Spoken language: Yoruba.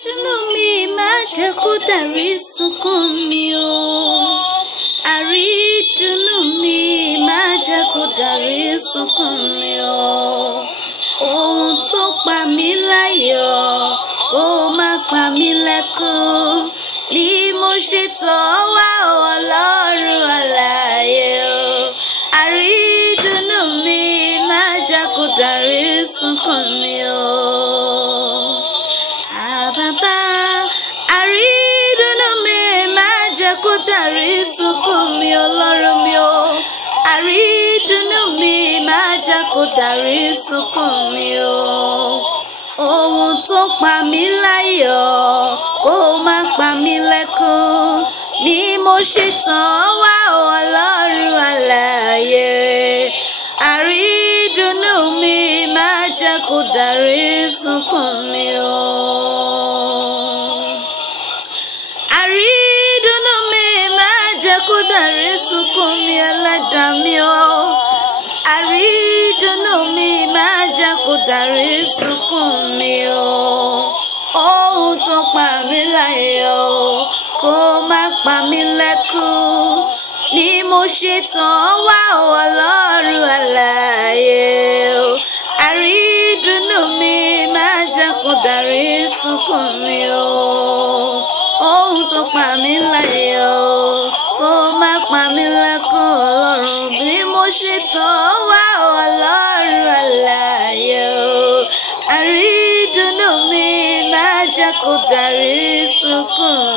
Ìdùnnú mi má jẹ́ kó dàrí sunkún mi o. Àrídùnnú mi má jẹ́ kó dàrí sunkún mi o. Ohun tó pa mí láyọ̀ ó má pa mí lẹ́kún. Ni mo ṣe tọ̀ wá Ọlọ́run alààyè o. Àrídùnnú mi má jẹ́ kó dàrí sunkún mi o. Bàbá, àrídùnnú mi má jẹ́ kó dàrí sunkún mi Ọlọ́run mi o. Àrídùnnú mi má jẹ́ kó dàrí sunkún mi o. Ohun tó pa mí láyọ̀ ó má pa mí lẹ́kún. Ni mo ṣe tọ̀ wá Ọlọ́run alààyè. Àrídùnnú mi má jẹ́ kó dàrí sunkún mi o. Àrídùnnú mi má jẹ́ kó dàrí sunkún mi Ẹlẹ́dàá mi o. Àrídùnnú mi má jẹ́ kó dàrí sunkún mi o. Ohun tó pa mí láyọ̀ kó má pa mí lẹ́kún. Ni mo ṣe tọ̀ wá Ọlọ́run alààyè o. Àrídùnnú mi má jẹ́ kó dàrí sunkún mi o. Ohun tó pa mí láyọ̀ kó má pa mí lẹ́kún Ọlọ́run. Bí mo ṣe tọ̀ wá Ọlọ́run alààyè o. Àrídùnnú mi má jẹ́ kó dàrí sunkún